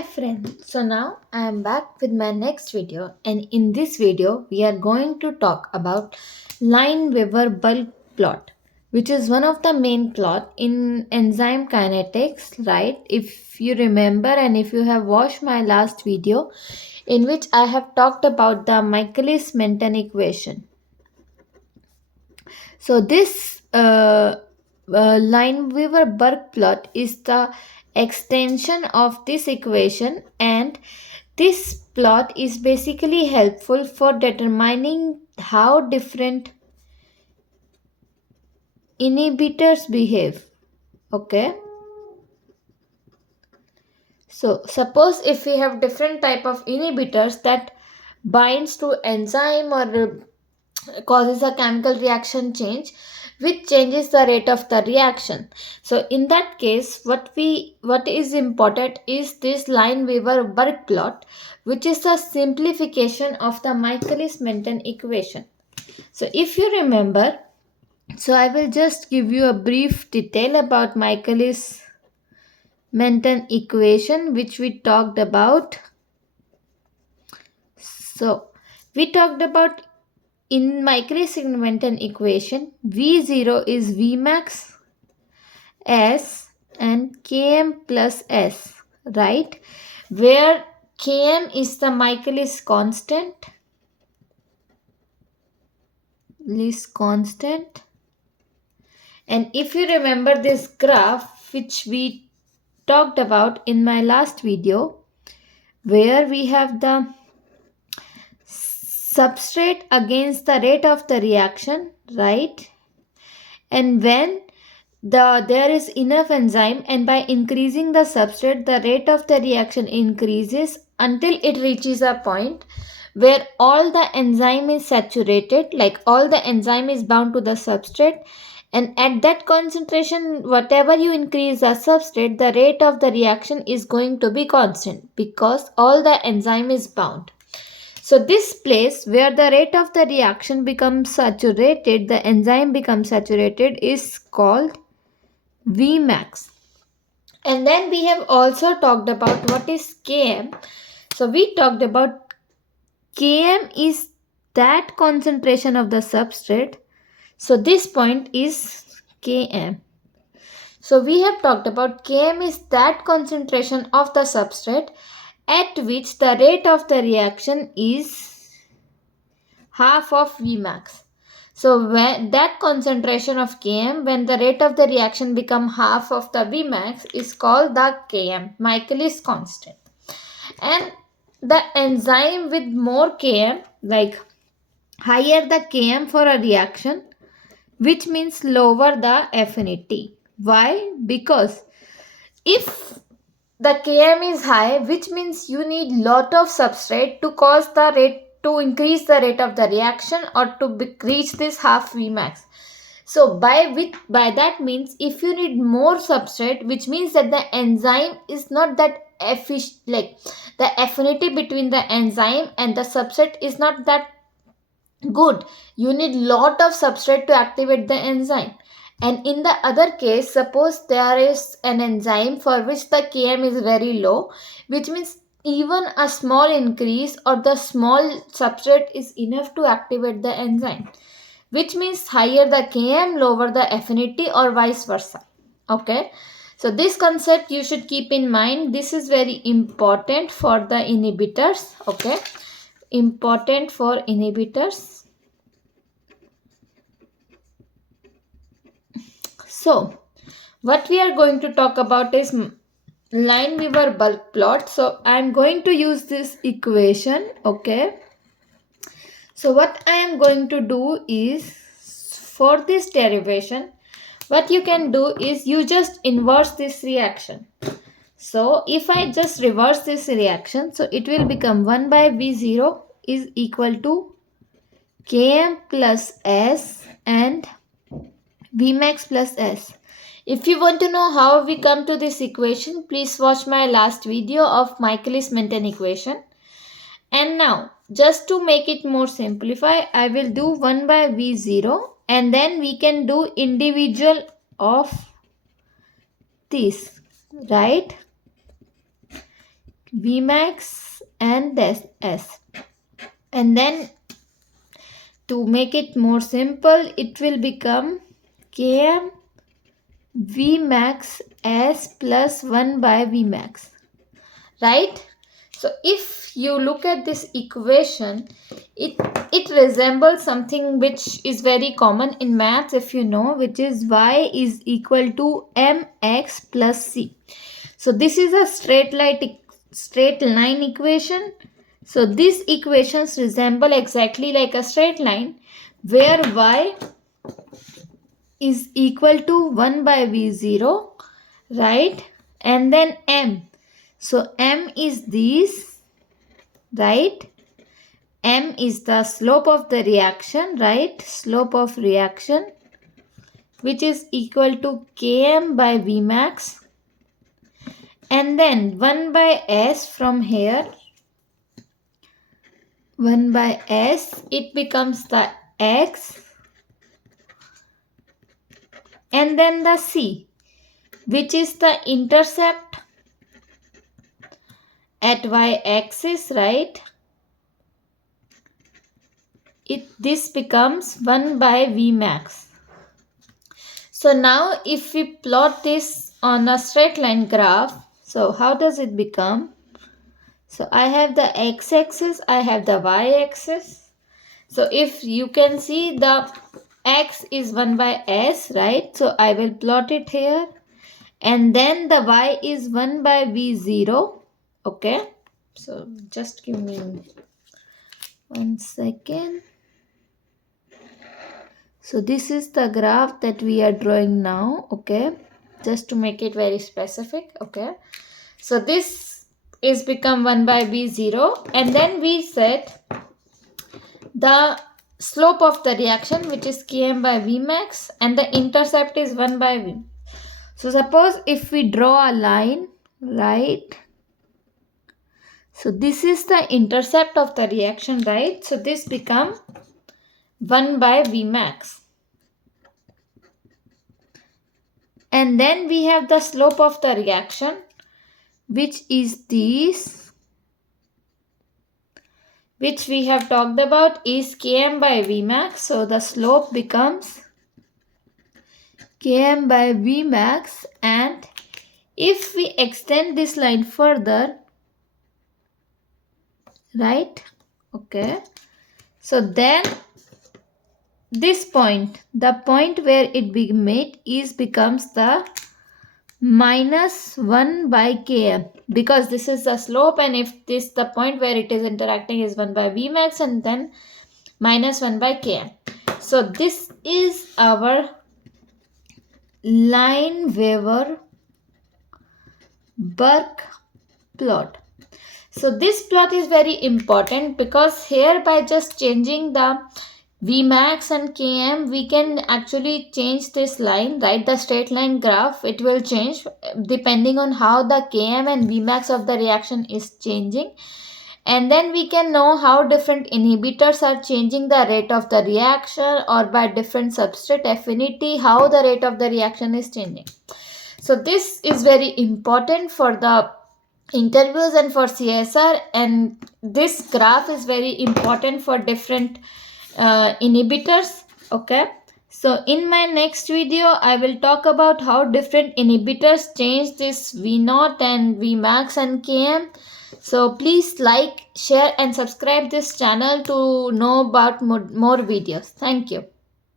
Hi friends, so now I am back with my next video, and in this video we are going to talk about line weaver-Burk plot, which is one of the main plot in enzyme kinetics, right? If you remember and if you have watched my last video in which I have talked about the Michaelis Menten equation. So this line weaver-Burk plot is the extension of this equation, and this plot is basically helpful for determining how different inhibitors behave. Okay, so suppose if we have different type of inhibitors that binds to enzyme or causes a chemical reaction change which changes the rate of the reaction. So in that case what is important is this line weaver-Burk plot, which is a simplification of the Michaelis Menten equation. So if you remember, so I will just give you a brief detail about Michaelis Menten equation which we talked about. So we talked about in Michaelis Menten equation, V0 is Vmax S and Km plus S, right? Where Km is the Michaelis constant, and if you remember this graph which we talked about in my last video, where we have the substrate against the rate of the reaction, right? And when there is enough enzyme, and by increasing the substrate the rate of the reaction increases until it reaches a point where all the enzyme is saturated, like all the enzyme is bound to the substrate, and at that concentration whatever you increase the substrate, the rate of the reaction is going to be constant because all the enzyme is bound. So this place where the rate of the reaction becomes saturated, the enzyme becomes saturated, is called Vmax. And then we have also talked about what is Km. So we talked about Km is that concentration of the substrate. So this point is Km. So we have talked about Km is that concentration of the substrate at which the rate of the reaction is half of Vmax. So when that concentration of Km, when the rate of the reaction become half of the Vmax, is called the Km, Michaelis constant. And the enzyme with more Km, like higher the Km for a reaction, which means lower the affinity. Why? Because if the Km is high, which means you need lot of substrate to cause the rate to increase the rate of the reaction or to reach this half Vmax. So by that means if you need more substrate, which means that the enzyme is not that efficient, like the affinity between the enzyme and the substrate is not that good. You need lot of substrate to activate the enzyme. And in the other case, suppose there is an enzyme for which the Km is very low, which means even a small increase or the small substrate is enough to activate the enzyme, which means higher the Km, lower the affinity, or vice versa. Okay, so this concept you should keep in mind. This is very important for the inhibitors. Okay, important for inhibitors. So what we are going to talk about is line weaver-Burk plot. So I am going to use this equation. Okay, so what I am going to do is, for this derivation, what you can do is you just inverse this reaction. So if I just reverse this reaction, so it will become 1 by V0 is equal to Km plus S and Vmax plus S. If you want to know how we come to this equation, please watch my last video of Michaelis Menten equation. And now, just to make it more simplify, I will do 1 by V0 and then we can do individual of these, right? Vmax and S. And then to make it more simple, it will become Km Vmax S plus 1 by Vmax. Right? So if you look at this equation, it resembles something which is very common in maths, if you know, which is y is equal to mx plus c. So this is a straight line equation. So these equations resemble exactly like a straight line where y is equal to 1 by v0, right? And then m. So m is this, right? M is the slope of the reaction, right? Slope of reaction, which is equal to Km by Vmax. And then 1 by S from here. 1 by S, it becomes the X. And then the C, which is the intercept at y-axis, right? This becomes 1 by Vmax. So now if we plot this on a straight line graph, so how does it become? So I have the x-axis, I have the y-axis. So if you can see, the x is 1 by S, right? So I will plot it here. And then the y is 1 by V0. Okay. So just give me 1 second. So this is the graph that we are drawing now. Okay. Just to make it very specific. Okay. So this is become 1 by V0. And then we set the slope of the reaction, which is Km by Vmax, and the intercept is 1 by V. So suppose if we draw a line, right? So this is the intercept of the reaction, right? So this become 1 by Vmax. And then we have the slope of the reaction, which is this, which we have talked about, is Km by Vmax. So the slope becomes Km by Vmax. And if we extend this line further, right? Okay. So then this point, the point where it becomes the minus 1 by Km, because this is the slope, and if this the point where it is interacting is 1 by Vmax, and then minus 1 by Km. So this is our line Weaver-Burk plot. So this plot is very important because here, by just changing the Vmax and Km, we can actually change this line, right? The straight line graph, it will change depending on how the Km and Vmax of the reaction is changing. And then we can know how different inhibitors are changing the rate of the reaction, or by different substrate affinity, how the rate of the reaction is changing. So this is very important for the interviews and for CSR, and this graph is very important for different inhibitors. Okay, so in my next video I will talk about how different inhibitors change this V0 and Vmax and Km. So please like, share and subscribe this channel to know about more videos. Thank you.